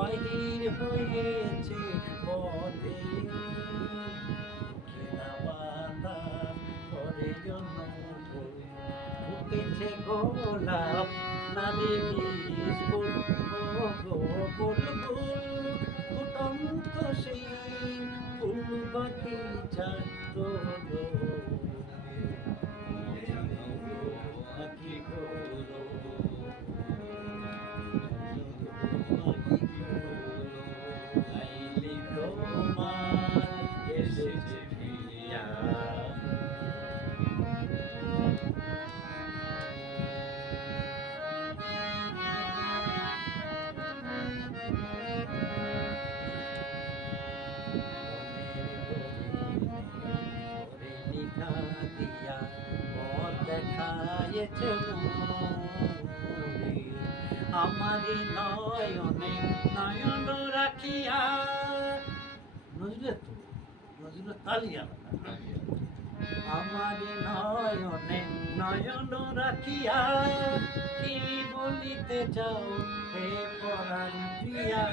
বাহির হয়েছে পথে কেনা বাতা করে জন্য ফুটেছে গোলাপ না দেখিস ফুল বুলবুল ফুটন্ত সেই ফুল বাগিচার তোলো পাখি গুলো আইলি তোমার এসেছে ফিরিয়া লিখা দিয়া পথ দেখায়েছে মোরে আমারই নয়নে নয়ন রাখিয়া নজরুলের তালি আলাদা আমারই নয়নে নয়ন রাখিয়া কি বলিতে চাও হে পরাণ প্রিয়া